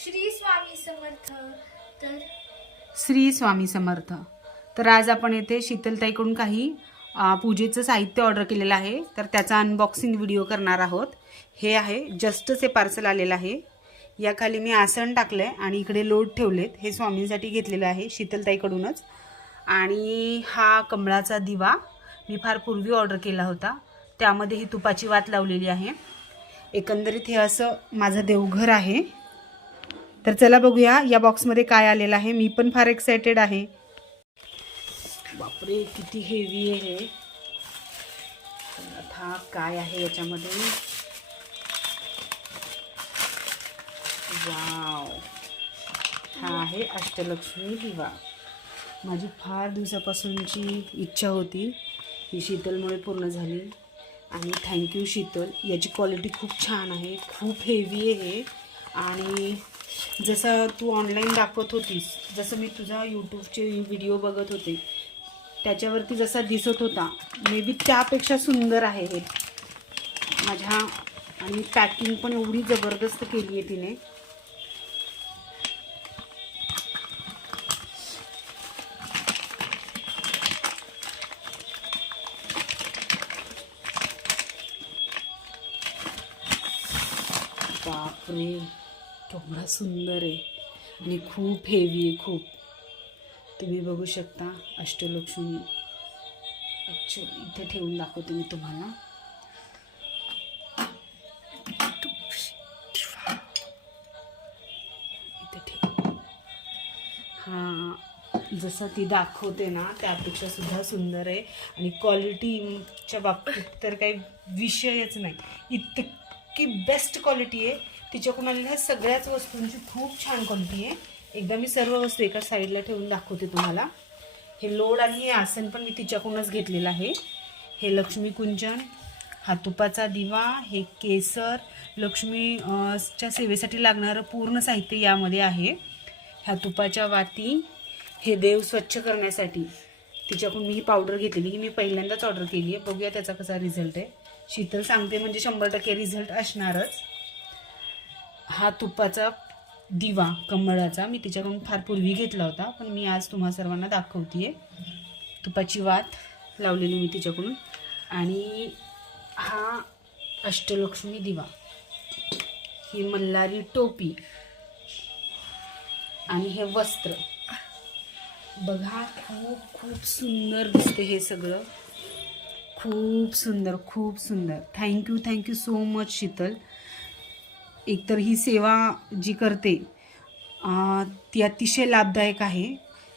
श्री स्वामी समर्थ. तर श्री स्वामी समर्थ. तर आज आपण येथे शीतलताईकडून काही पूजेचं साहित्य ऑर्डर केलेलं आहे. तर त्याचा अनबॉक्सिंग व्हिडिओ करणार आहोत. हे आहे जस्टच हे पार्सल आलेलं आहे. याखाली मी आसन टाकलं आहे आणि इकडे लोड ठेवलेत. हे स्वामींसाठी घेतलेलं आहे शीतलताईकडूनच. आणि हा कमळाचा दिवा मी फार पूर्वी ऑर्डर केला होता. त्यामध्ये ही तुपाची वात लावलेली आहे. एकंदरीत हे असं माझं देवघर आहे. तर चला बघूया या बॉक्समध्ये काय आलेलं आहे. मी पण फार एक्सायटेड आहे. बापरे किती हेवी आहे. हे आता काय आहे याच्यामध्ये? वाव हा आहे अष्टलक्ष्मी दिवा माझी फार दिवसापासूनची इच्छा होती. ही शीतलमुळे पूर्ण झाली. आणि थँक्यू शीतल. याची क्वालिटी खूप छान आहे. खूप हेवी आहे. आणि जसं तू ऑनलाईन दाखवत होतीस जसं मी तुझा यूट्यूबचे व्हिडिओ बघत होते त्याच्यावरती जसा दिसत होता मे बी त्यापेक्षा सुंदर आहे हे. माझ्या आणि पॅकिंग पण एवढी जबरदस्त केली आहे तिने. सुंदर आहे. आणि खूप हेवी आहे खूप. तुम्ही बघू शकता अष्टलक्ष्मी. ॲक्च्युअली इथे ठेवून दाखवते मी तुम्हाला. इथे ठेव. हां जसं ती दाखवते ना त्यापेक्षा सुद्धा सुंदर आहे. आणि क्वालिटीच्या बाबतीत तर काही विषयच नाही. इतकी बेस्ट क्वालिटी आहे. तिच्याकडून आलेल्या ह्या सगळ्याच वस्तूंची खूप छान क्वालिटी आहे. एकदा मी सर्व वस्तू एका साईडला ठेवून दाखवते तुम्हाला. हे लोड आणि हे आसन पण मी तिच्याकडूनच घेतलेलं आहे. हे लक्ष्मी कुंजन हा तुपाचा दिवा हे केसर लक्ष्मी च्या सेवेसाठी लागणारं पूर्ण साहित्य यामध्ये आहे. ह्या तुपाच्या वाती हे देव स्वच्छ करण्यासाठी. तिच्याकडून मी ही पावडर घेतलेली ही मी पहिल्यांदाच ऑर्डर केली आहे बघूया त्याचा कसा रिझल्ट आहे. शीतल सांगते म्हणजे शंभर टक्के रिझल्ट असणारच. हा तुपाचा दिवा कमळाचा मी तिच्याकडून फार पूर्वी घेतला होता पण मी आज तुम्हा सर्वांना दाखवते तुपाची वात लावलेली मी तिच्याकडून. आणि हा अष्टलक्ष्मी दिवा ही मल्हारी टोपी आणि हे वस्त्र. बघा खूप खूप सुंदर दिसते हे सगळं. खूप सुंदर खूप सुंदर. Thank you thank you so much Sheetal. एकतर ही सेवा जी करते ती अतिशय लाभदायक आहे.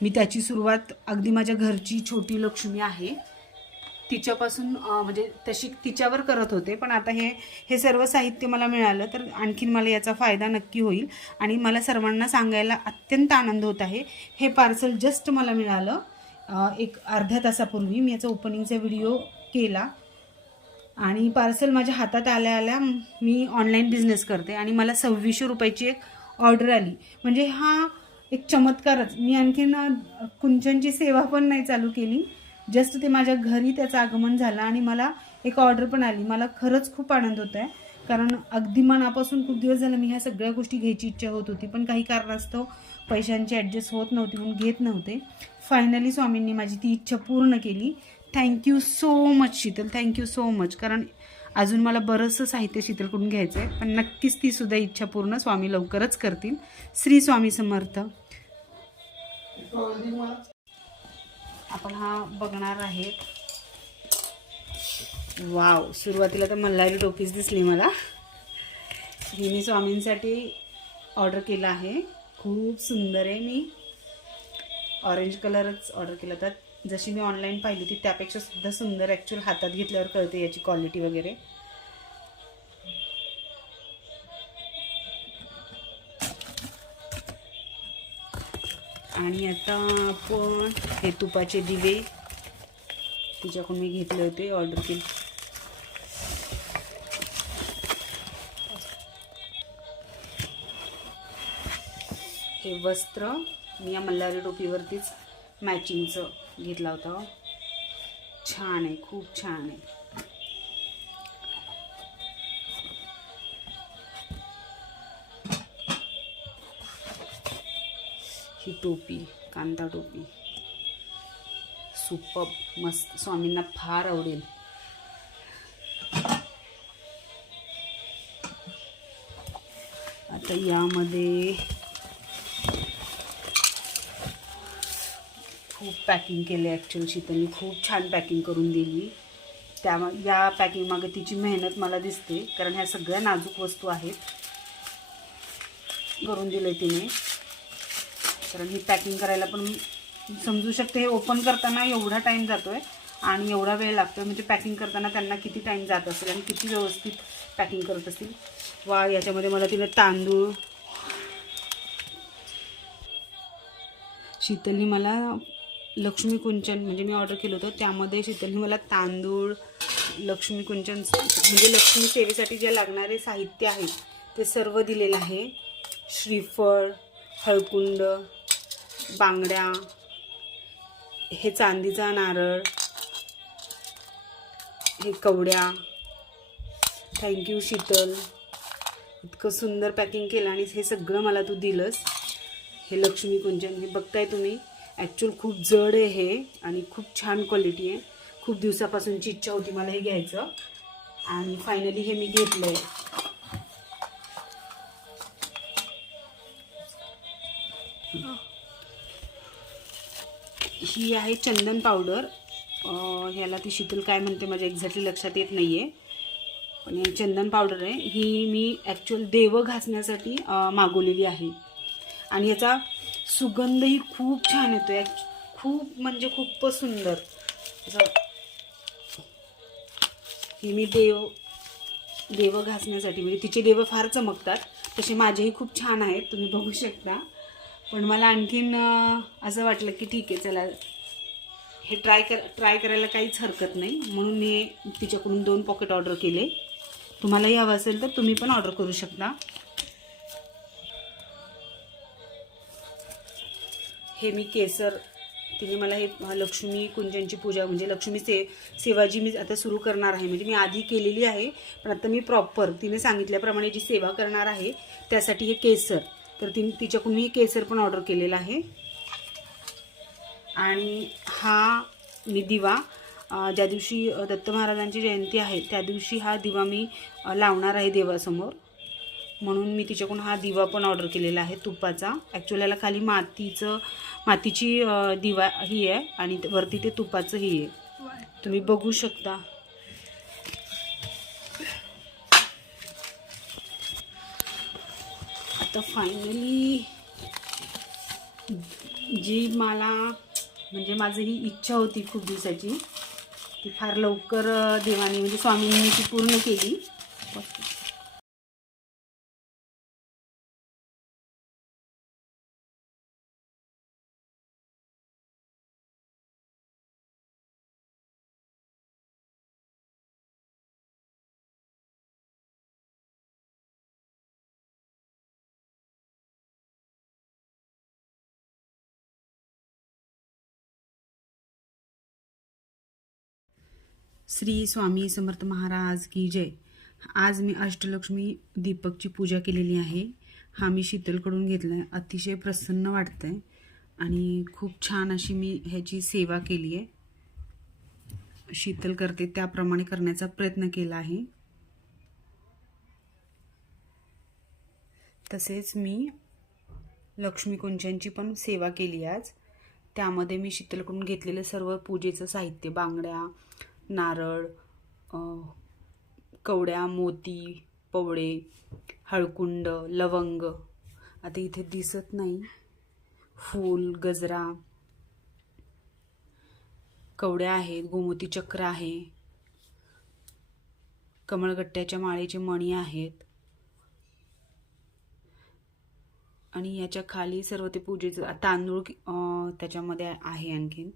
मी त्याची सुरुवात अगदी माझ्या घरची छोटी लक्ष्मी आहे. तिच्यापासून म्हणजे तशी तिच्यावर करत होते पण आता हे हे सर्व साहित्य मला मिळालं तर आणखीन मला याचा फायदा नक्की होईल. आणि मला सर्वांना सांगायला अत्यंत आनंद होत आहे. हे पार्सल जस्ट मला मिळालं एक अर्ध्या तासापूर्वी. मी याचा ओपनिंगचा व्हिडिओ केला. आणि पार्सल माझ्या हातात आल्या आल्या मी ऑनलाईन बिझनेस करते आणि मला सव्वीसशे रुपयाची एक ऑर्डर आली. म्हणजे हा एक चमत्कारच. मी आणखीन कुंचनची सेवा पण नाही चालू केली. जस्ट ते माझ्या घरी त्याचं आगमन झालं आणि मला एक ऑर्डर पण आली. मला खरंच खूप आनंद होत आहे कारण अगदी मनापासून खूप दिवस झालं मी ह्या सगळ्या गोष्टी घ्यायची इच्छा होत होती. पण काही कारणास्तव पैशांची ॲडजस्ट होत नव्हती म्हणून घेत नव्हते. फायनली स्वामींनी माझी ती इच्छा पूर्ण केली. Thank you so much Sheetal thank you so much कारण अजून मला बरंचसं साहित्य शीतलकडून घ्यायचं आहे पण नक्कीच ती सुद्धा इच्छा पूर्ण स्वामी लवकरच करतील. श्री स्वामी समर्थ. आपण हा बघणार आहे. वाव सुरुवातीला तर मल्हारी टोपीच दिसली मला. ही मी स्वामींसाठी ऑर्डर केला आहे. खूप सुंदर आहे. मी ऑरेंज कलरच ऑर्डर केला तर जशी मी ऑनलाईन पाहिली ती त्यापेक्षा सुद्धा सुंदर ॲक्च्युअल हातात घेतल्यावर कळते याची क्वालिटी वगैरे. आणि आता आपण हे तुपाचे दिवे तिच्याकडून मी घेतले होते ऑर्डर केले. हे वस्त्र मी या मल्हारी टोपीवरतीच मॅचिंगचं घेतला होता हो. छान आहे खूप छान आहे. ही टोपी कांदा टोपी. सुप मस्त. स्वामींना फार आवडेल. आता यामध्ये खूप पॅकिंग केले ॲक्च्युअल शीतलनी खूप छान पॅकिंग करून दिली. त्या या पॅकिंग मागे तिची मेहनत मला दिसते. कारण ह्या सगळ्या नाजूक वस्तू आहेत. करून दिलं तिने. कारण ही पॅकिंग करायला पण समजू शकते हे ओपन करताना एवढा टाईम जातो आहे आणि एवढा वेळ लागतो म्हणजे पॅकिंग करताना त्यांना किती टाईम जात असेल आणि किती व्यवस्थित पॅकिंग करत असतील. वा याच्यामध्ये मला तिने तांदूळ शीतलनी मला लक्ष्मी कुंचन म्हणजे मी ऑर्डर केलं होतं. त्यामध्ये शीतलनी मला तांदूळ लक्ष्मी कुंचन म्हणजे लक्ष्मी सेवेसाठी जे लागणारे साहित्य आहे ते सर्व दिलेलं आहे. श्रीफळ हळकुंड बांगड्या हे चांदीचा नारळ हे कवड्या. Thank you Sheetal. इतकं सुंदर पॅकिंग केलं आणि हे सगळं मला तू दिलंस. हे लक्ष्मी कुंजन हे बघताय तुम्ही. ॲक्च्युअल खूप जड आहे हे आणि खूप छान क्वालिटी आहे. खूप दिवसापासूनची इच्छा होती मला हे घ्यायचं. आणि फायनली हे मी घेतलं आहे ही आहे चंदन पावडर ह्याला ती शीतल काय म्हणते माझ्या एक्झॅक्टली लक्षात येत नाही आहे पण हे चंदन पावडर आहे. ही मी ॲक्च्युअल देवं घासण्यासाठी मागवलेली आहे. आणि याचा सुगंधही खूप छान येतो आहे खूप म्हणजे खूपच सुंदर. ही मी देव देवं घासण्यासाठी म्हणजे तिचे देवं फार चमकतात. तसे माझेही खूप छान आहेत. तुम्ही बघू शकता. पण मला आणखीन असं वाटलं की ठीक आहे चला. हे ट्राय कर ट्राय करायला काहीच हरकत नाही. म्हणून मी तिच्याकडून दोन पॉकेट ऑर्डर केले. तुम्हालाही हवं असेल तर तुम्ही पण ऑर्डर करू शकता. हे मी केसर तिने मला हे लक्ष्मी कुंजनची पूजा म्हणजे लक्ष्मी से सेवा जी मी आता सुरू करणार आहे. म्हणजे मी आधी केलेली आहे पण आता मी प्रॉपर तिने सांगितल्याप्रमाणे जी सेवा करणार आहे त्यासाठी हे केसर. तर तिने तिच्याकडून मी केसर पण ऑर्डर केलेला आहे. आणि हा मी दिवा ज्या दिवशी दत्त महाराजांची जयंती आहे त्या दिवशी हा दिवा मी लावणार आहे देवासमोर. म्हणून मी तिच्याकडून हा दिवा पण ऑर्डर केलेला आहे तुपाचा. ॲक्च्युली याला खाली मातीचं मातीची दिवा ही आहे आणि वरती ते तुपाचं ही आहे. तुम्ही बघू शकता. आता फायनली जी मला म्हणजे माझी ही इच्छा होती खूप दिवसाची ती फार लवकर देवाने म्हणजे स्वामींनी ती पूर्ण केली. श्री स्वामी समर्थ महाराज की जय. आज मी अष्टलक्ष्मी दीपकची पूजा केलेली आहे. हा मी शीतलकडून घेतला आहे अतिशय प्रसन्न वाटतं आहे आणि खूप छान अशी मी ह्याची सेवा केली आहे. शीतल करते त्याप्रमाणे करण्याचा प्रयत्न केला आहे. तसेच मी लक्ष्मी कुंचांची पण सेवा केली आज. त्यामध्ये मी शीतलकडून घेतलेलं सर्व पूजेचं साहित्य बांगड्या नारळ कवड्या मोती पवळे हळकुंड लवंग. आता इथे दिसत नाही. फूल गजरा. कवड्या आहेत गोमती चक्र आहे. कमळगट्ट्याच्या माळेचे मणी आहेत. आणि याच्या खाली सर्व ते पूजेचं तांदूळ त्याच्यामध्ये आहे आणखीन.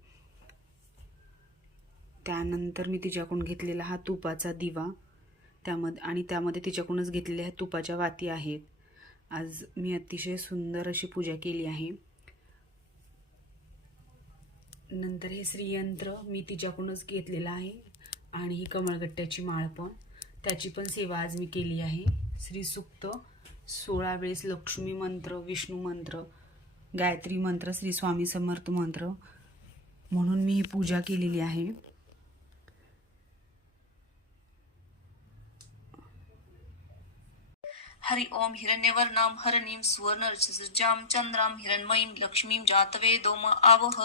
त्यानंतर मी तिच्याकडून घेतलेला हा तुपाचा दिवा. त्यामध्ये आणि त्यामध्ये तिच्याकडूनच घेतलेल्या ह्या तुपाच्या वाती आहेत. आज मी अतिशय सुंदर अशी पूजा केली आहे. नंतर हे श्रीयंत्र मी तिच्याकडूनच घेतलेलं आहे. आणि ही कमळगट्ट्याची माळ पण. त्याची पण सेवा आज मी केली आहे. श्री सुक्त सोळा वेळेस लक्ष्मी मंत्र विष्णू मंत्र गायत्री मंत्र श्री स्वामी समर्थ मंत्र म्हणून मी ही पूजा केलेली आहे. हरि ओम हिरण्यवर्णां हरणीं सुवर्णरजसज्जां चन्द्रां हिरण्मयीं लक्ष्मीं जातवेदोम आवह।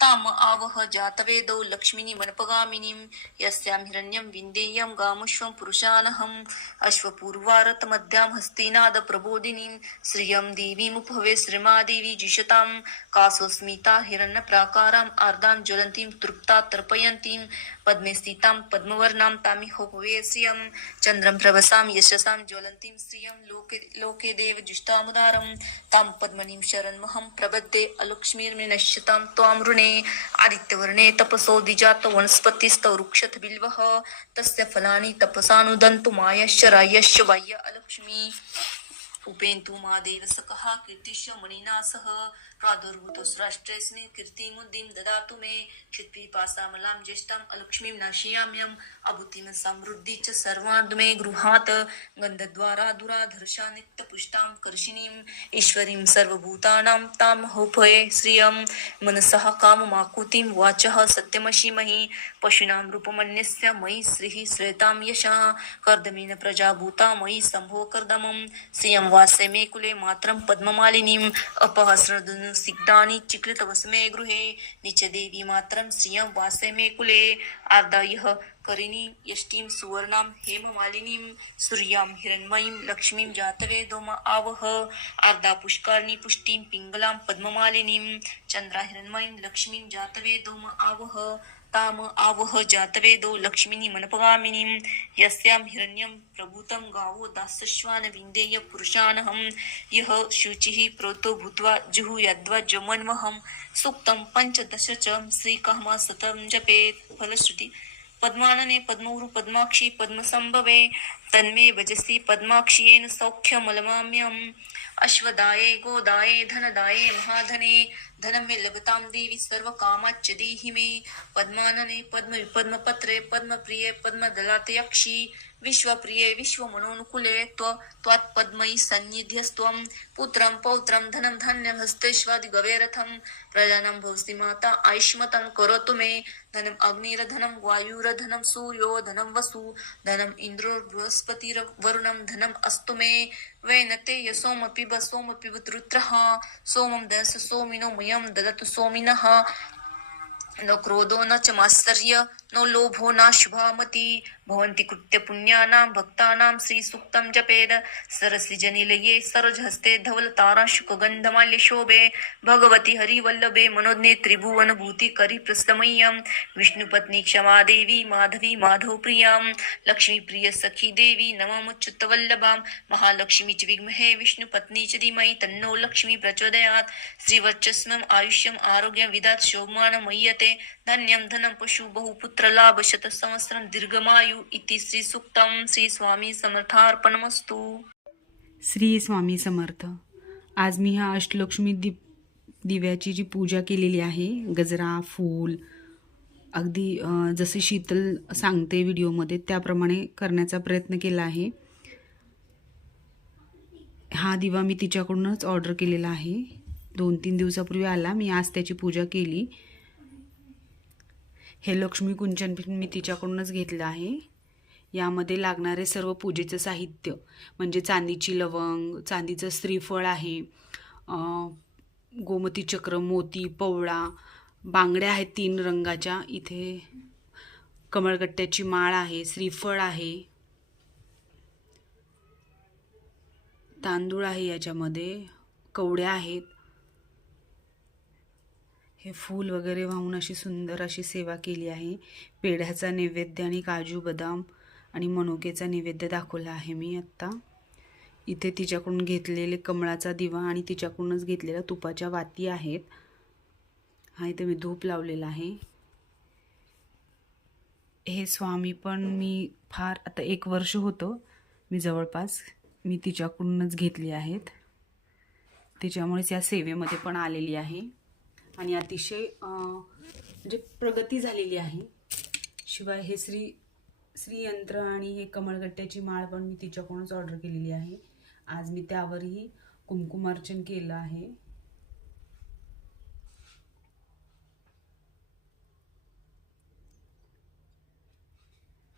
ताम आवह जातवेदौ लक्ष्मीनि मनपगामिनीं यस्यां हिरण्यं विन्देयं गामुष्वं पुरुषानहम् अश्वपूर्वारतमध्यां हस्तिनाद प्रबोधिनीं श्रियं देवीमुपभवे श्रीमादेवी जिषताम कासोस्मिता हिरण्यप्राकाराम् आर्दां ज्वलन्तीं तृप्ता तर्पयन्तीं। पद्मे स्थितां पद्मवर्णां तामिहोपवे श्रियं चन्द्रं प्रवसां यशसां ज्वलन्तीं श्रियं लोके लोके देव जुष्टामुदारं तां पद्मनीं शरणमहं प्रबद्धे। अलक्ष्मीर्मिनश्यतां त्वां ऋणे। आदित्यवर्णे तपसो द्विजात वनस्पतिस्तौ वृक्षत बिल्वः। तस्य फलानि तपसानुदन्तु मायश्च रायश्च बाह्य अलक्ष्मी। उपेन्तु मा देव कीर्तिश्च मणिना सह प्रादुर्भूतो राष्ट्रेऽस्मिन् कीर्तिमुद्दिं ददातु मे। क्षित्पिपासामलां ज्येष्ठाम् अलक्ष्मीं नाशयाम्यम् अभूतिं समृद्धि च सर्वाद् मे गृहात्। गन्धद्वारा दुराधर्षा नित्यपुष्टां कर्षिणीम् ईश्वरीं सर्वभूतानां तां होभये श्रियं। मनसः काममाकुतिं वाचः सत्यमशीमहि पशूनां रूपमन्यस्य मयि श्रीः श्रेतां यशः। कर्दमेन प्रजाभूता मयि सम्भो कर्दमं श्रियं वासे मे कुले मातरं पद्ममालिनीम्। अपहस्रदनु सिग्धानि चिक्लितवसमे गृहे नित्यदेवी मात्रं श्रियं वासे मे कुले। आर्दायः करिणी यष्टिं सुवर्णां हेममालिनीं सूर्यां हिरण्मयीं लक्ष्मीं जातवेदोम आवह। आर्दा पुष्कारिणी पुष्टिं पिङ्गलां पद्ममालिनीं चन्द्रा हिरण्मयीं लक्ष्मीं जातवेदोम आवह। ताम आवह जातवेदो लक्ष्मिनी मनपगामिनीं यस्यां हिरण्यं प्रभूतं गावो दासश्वान विन्देय पुरुषानहं यः शुचिः प्रोतो भूत्वा जुहुयद्वा जमन्वहं सूक्तं पञ्चदश च श्रीकहमा सतं जपेत्। फलश्रुति पद्मानने पद्मौरु पद्माक्षी पद्मसम्भवे तन्मे भजसि पद्माक्षीयेन सौख्यमलमाम्यम् अश्वदाये गोदाये धनदाये महाधने धनं मे लभतां देवी सर्वकामाच्च देहि मे। पद्मानने पद्मविपद्मपत्रे पद्मप्रिये पद्मदलातयक्षी विश्वप्रिये विश्वमनोनुकूले त्व त्वात्पद्मयि सन्निध्यस्त्वं। पुत्रं पौत्रं धनं धान्यं हस्तेष्वादिगवेरथं। प्रजानं भवसि माता आयुष्मतं करोतु मे। धनम् अग्निरधनं वायुरधनं सूर्यो धनं वसु धनम् इन्द्रो बृहस्पतिर्वरुणं धनम् अस्तु मे। वैनते यशोमपि सोमपि वृत्रः सोमं दस सोमिनो मयं ददतु सोमिनः। न क्रोधो न च मात्सर्य। नो लोभो न शुभामति। भवन्ति कृत्य भक्तानां श्रीसूक्तं जपेद। सरसिजनिलये सरजहस्ते धवलताराशुकगन्धमाल्य शोभे। भगवति हरिवल्लभे मनोज्ञे त्रिभुवनभूतिकरि प्रस्तमय्यं विष्णुपत्नी क्षमा देवी माधवी माधवप्रियां। लक्ष्मीप्रिय सखी देवी नममुच्युतवल्लभां। महालक्ष्मी च विद्महे विष्णुपत्नी च धीमहि तन्नो लक्ष्मी प्रचोदयात्। श्रीवर्चस्मम् आयुष्यम् आरोग्यं विदात् शोभमानमय्यते धन्यं धनं पशु बहुपुत्रलाभ शतसंवत्सरं दीर्घमायु इति श्रीसूक्तं श्रीस्वामी समर्थार्पणमस्तु। श्री स्वामी समर्थ आज मी ह्या अष्टलक्ष्मी दीप दिव्याची जी पूजा केलेली आहे गजरा फूल अगदी जसे शीतल सांगते व्हिडिओमध्ये त्याप्रमाणे करण्याचा प्रयत्न केला आहे. हा दिवा मी तिच्याकडूनच ऑर्डर केलेला आहे. दोन तीन दिवसापूर्वी आला मी आज त्याची पूजा केली. हे लक्ष्मी कुंचन मी तिच्याकडूनच घेतलं आहे. यामध्ये लागणारे सर्व पूजेचं साहित्य म्हणजे चांदीची लवंग चांदीचं श्रीफळ आहे गोमती चक्र मोती पवळा बांगड्या आहेत तीन रंगाच्या. इथे कमळगट्ट्याची माळ आहे श्रीफळ आहे. तांदूळ आहे याच्यामध्ये कवड्या आहेत. हे फूल वगैरे वाहून अशी सुंदर अशी सेवा केली आहे. पेढ्याचा नैवेद्य आणि काजू बदाम आणि मनुकेचा नैवेद्य दाखवला आहे मी आत्ता. इथे तिच्याकडून घेतलेले कमळाचा दिवा आणि तिच्याकडूनच घेतलेल्या तुपाच्या वाती आहेत. हा इथे मी धूप लावलेला आहे. हे स्वामी पण मी फार आता एक वर्ष होतं मी जवळपास मी तिच्याकडूनच घेतली आहेत. तिच्यामुळेच या सेवेमध्ये पण आलेली आहे. आणि अतिशय म्हणजे प्रगती झालेली आहे. शिवाय हे श्री श्रीयंत्र आणि हे कमळगट्ट्याची माळ पण मी तिच्याकडूनच ऑर्डर केलेली आहे. आज मी त्यावरही कुमकुमार्चन केलं आहे.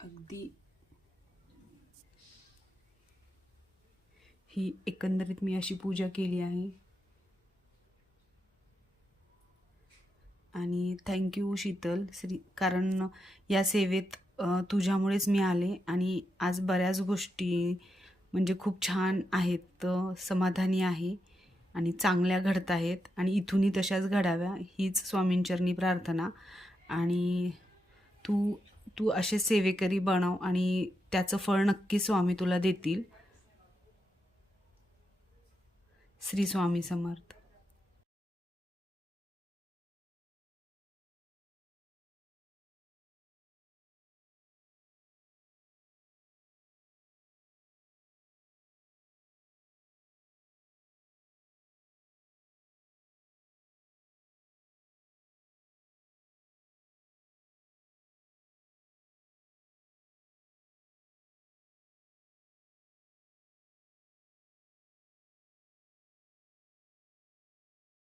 अगदी. ही एकंदरीत मी अशी पूजा केली आहे. आणि थँक्यू शीतल. श्री कारण या सेवेत तुझ्यामुळेच मी आले आणि आज बऱ्याच गोष्टी म्हणजे खूप छान आहेत समाधानी आहे आणि चांगल्या घडत आहेत आणि इथूनही तशाच घडाव्या हीच स्वामींचरणी प्रार्थना. आणि तू तू असे सेवेकरी बनव आणि त्याचं फळ नक्की स्वामी तुला देतील. श्री स्वामी समर्थ.